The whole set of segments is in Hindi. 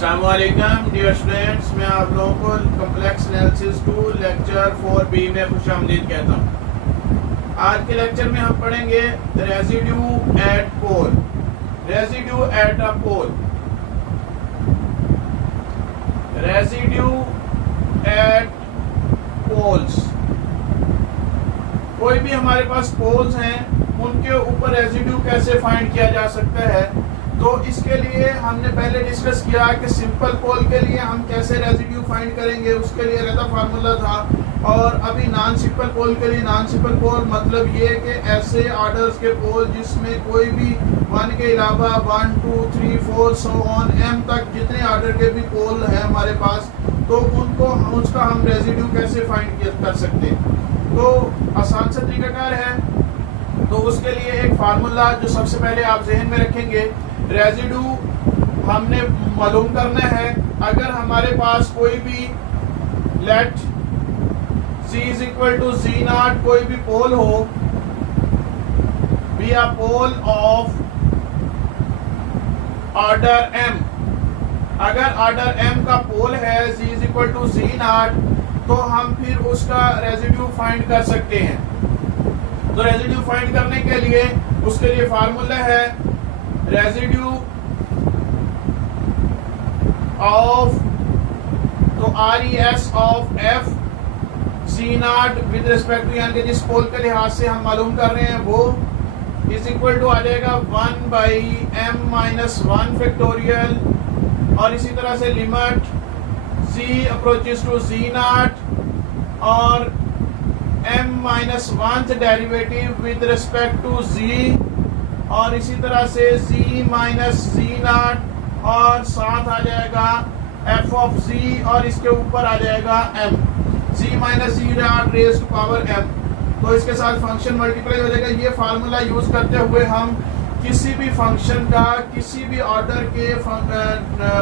अस्सलाम वालेकुम डियर स्टूडेंट्स, मैं आप लोगों को कॉम्प्लेक्स एनालिसिस 2 लेक्चर 4B में खुशामदीद कहता हूँ। आज के लेक्चर में हम पढ़ेंगे residue at pole. Residue at a pole, residue at poles. कोई भी हमारे पास पोल्स हैं, उनके ऊपर रेजिड्यू कैसे फाइंड किया जा सकता है। तो इसके लिए हमने पहले डिस्कस किया कि सिंपल पोल के लिए हम कैसे रेजिड्यू फाइंड करेंगे, उसके लिए अलग फार्मूला था। और अभी नॉन सिंपल पोल के लिए, नॉन सिंपल पोल मतलब ये कि ऐसे ऑर्डर्स के पोल जिसमें कोई भी 1 के अलावा 1 2 3 4 सो ऑन m तक जितने ऑर्डर के भी पोल हैं हमारे पास, तो उसका हम रेजिड्यू कैसे फाइंड कर सकते हैं। तो आसान सा तरीकाकार है। तो उसके लिए एक फार्मूला जो सबसे पहले आप जहन में रखेंगे, रेजिड्यू हमने मालूम करना है। अगर हमारे पास कोई भी let z is equal to z0 कोई भी पोल हो, be a pole of order m। अगर ऑर्डर m का पोल है z is equal to z0, तो हम फिर उसका रेजिड्यू फाइंड कर सकते हैं। तो रेजिड्यू फाइंड करने के लिए उसके लिए फार्मूला है रेजिड्यू ऑफ, तो RES of f Z0 with respect to, यानी कि जिस पोल के लिहाज से हम मालूम कर रहे हैं वो इज इक्वल टू आ जाएगा 1/m-1 फैक्टोरियल। और इसी तरह से limit z approaches to Z0 और m-1 derivative with respect to z, और इसी तरह से z-z0 और साथ आ जाएगा f ऑफ z, और इसके ऊपर आ जाएगा m, z-z0 raise to power m। तो इसके साथ फंक्शन मल्टीप्लाई हो जाएगा। ये फार्मूला यूज करते हुए हम किसी भी फंक्शन का किसी भी ऑर्डर के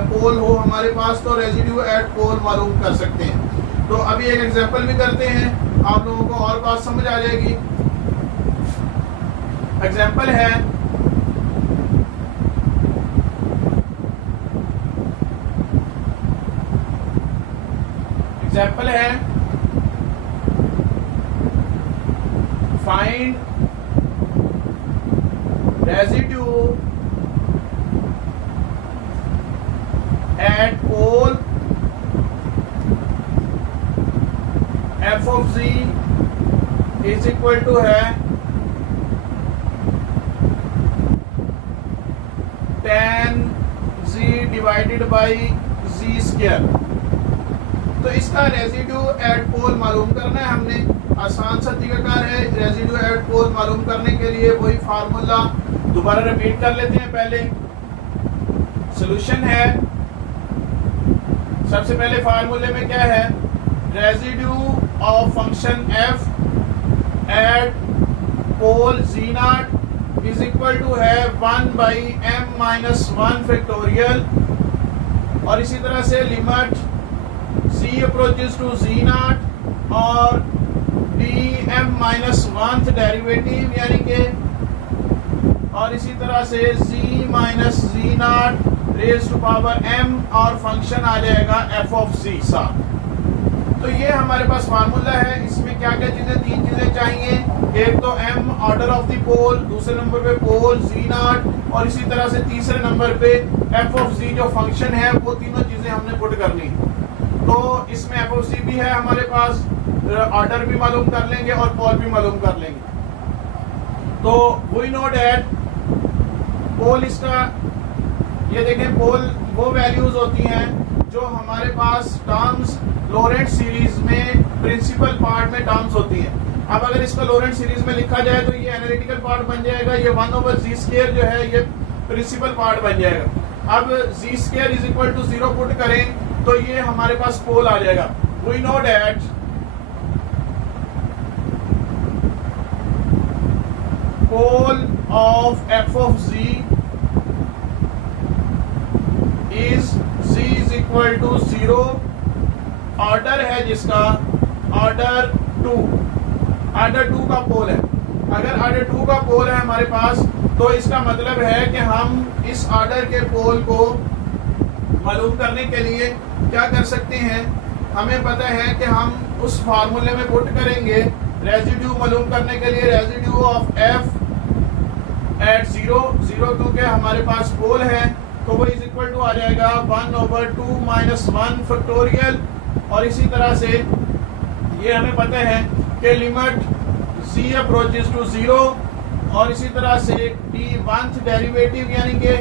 पोल हो हमारे पास, तो रेजिड्यू एट पोल मालूम कर सकते हैं। तो अभी एक एग्जांपल भी करते हैं, आप लोगों को और बात समझ आ जाएगी। एग्जांपल है, एग्जांपल है find residue at pole f of z is equal to है 10z divided by z square. तो इसका रेजिड्यू एट पोल मालूम करना है हमने। आसान सा तरीकाकार है रेजिड्यू एट पोल मालूम करने के लिए। वही फार्मूला दोबारा रिपीट कर लेते हैं। पहले सॉल्यूशन है, सबसे पहले फार्मूले में क्या है, residue of function f at pole z0 is equal to है 1/m-1 फैक्टोरियल। और इसी तरह से limit z approaches to z0 और dm-1 डेरिवेटिव यानी के, और इसी तरह से z-z0 raise to power m, और फंक्शन आ जाएगा f ऑफ z साथ। तो ये हमारे पास फार्मूला है। इसमें क्या क्या चीजें, 3 चीजें चाहिए। एक तो m ऑर्डर ऑफ द पोल, दूसरे नंबर पे पोल z0, और इसी तरह से तीसरे नंबर पे f ऑफ z जो फंक्शन है, वो तीनों चीजें हमने पुट करनी। तो इसमें f ऑफ z भी है हमारे पास, ऑर्डर भी मालूम कर लेंगे और पोल भी मालूम कर लेंगे। तो वी नो दैट पोल, इसका ये देखें, पोल वो वैल्यूज होती हैं जो हमारे पास टर्म्स लोरेंट सीरीज में प्रिंसिपल पार्ट में टर्म्स होती हैं। अब अगर इसको लोरेंट सीरीज में लिखा जाए तो ये एनालिटिकल पार्ट बन जाएगा, ये 1/z² जो है ये प्रिंसिपल पार्ट बन जाएगा। अब z² is equal to 0 put करें तो ये हमारे पास पोल आ जाएगा। We know that pole of f of z is z is equal to 0। Order है जिसका ऑर्डर 2, ऑर्डर 2 का पोल है। अगर ऑर्डर 2 का पोल है हमारे पास, तो इसका मतलब है कि हम इस ऑर्डर के पोल को मालूम करने के लिए क्या कर सकते हैं, हमें पता है कि हम उस फार्मूले में पुट करेंगे रेजिड्यू मालूम करने के लिए residue of F at zero क्योंकि हमारे पास पोल है तो वो इज इक्वल टू आ जाएगा 1/2 माइनस 1 फैक्टोरियल। और इसी तरह से ये हमें पता है कि लिमिट c अप्रोचेस टू 0 और इसी तरह से d 1th डेरिवेटिव यानी कि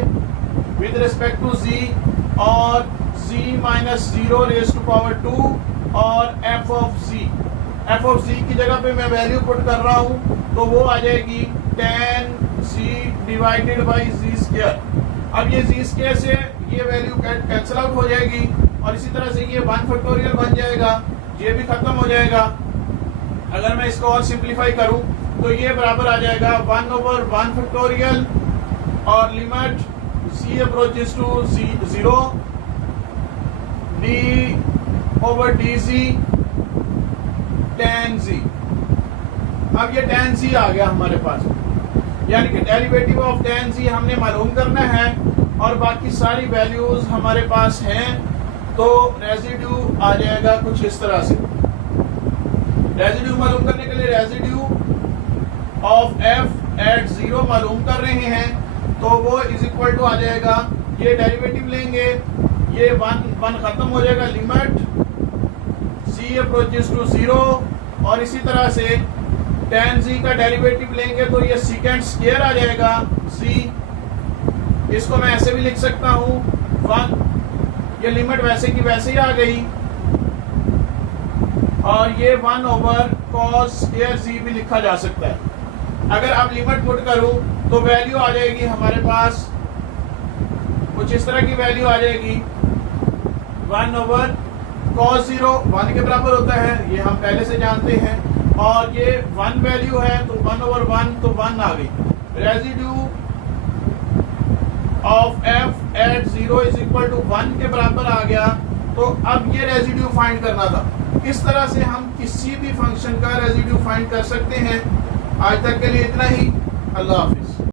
विद रिस्पेक्ट टू z और z minus 0 raise to power 2 और f ऑफ z की जगह पे मैं वैल्यू पुट कर रहा हूँ तो वो आ जाएगी tan z divided by z square. अब ये z स्क्वायर से ये वैल्यू कैंसिल आउट हो जाएगी और इसी तरह से ये 1 फैक्टोरियल बन जाएगा, ये भी खत्म हो जाएगा। अगर मैं इसको और सिंप्लीफाई करूं तो ये बराबर आ जाएगा 1/1 फैक्टोरियल और limit c approaches to 0 d/dz tan z। अब ये tan z आ गया हमारे पास, यानी कि डेरिवेटिव ऑफ tan z हमने मालूम करना है और बाकी सारी वैल्यूज हमारे पास हैं। तो रेजिड्यू आ जाएगा कुछ इस तरह से। रेजिड्यू मालूम करने के लिए रेजिड्यू ऑफ f एट 0 मालूम कर रहे हैं तो वो इज इक्वल टू आ जाएगा, ये डेरिवेटिव लेंगे, ये 1 खत्म हो जाएगा, लिमिट c अप्रोचेस टू 0 और इसी तरह से tan z का डेरिवेटिव लेंगे तो ये सेकंड स्क्वायर आ जाएगा c। इसको मैं ऐसे भी लिख सकता हूँ 1, ये लिमिट वैसे की वैसे ही आ गई और ये 1/cos स्क्वायर z भी लिखा जा सकता है। अगर आप लिमिट पुट करूं तो वैल्यू आ जाएगी हमारे पास कुछ इस तरह की वैल्यू आ जाएगी 1/cos 0 1 के बराबर होता है, ये हम पहले से जानते हैं और ये 1 वैल्यू है तो 1/1 तो 1 आ गई। Residue of f at 0 is equal to 1 के बराबर आ गया। तो अब ये रेजिड्यू फाइंड करना था। इस तरह से हम किसी भी फंक्शन का रेजिड्यू फाइंड कर सकते हैं। आज तक के लिए इतना ही। अल्लाह हाफिज।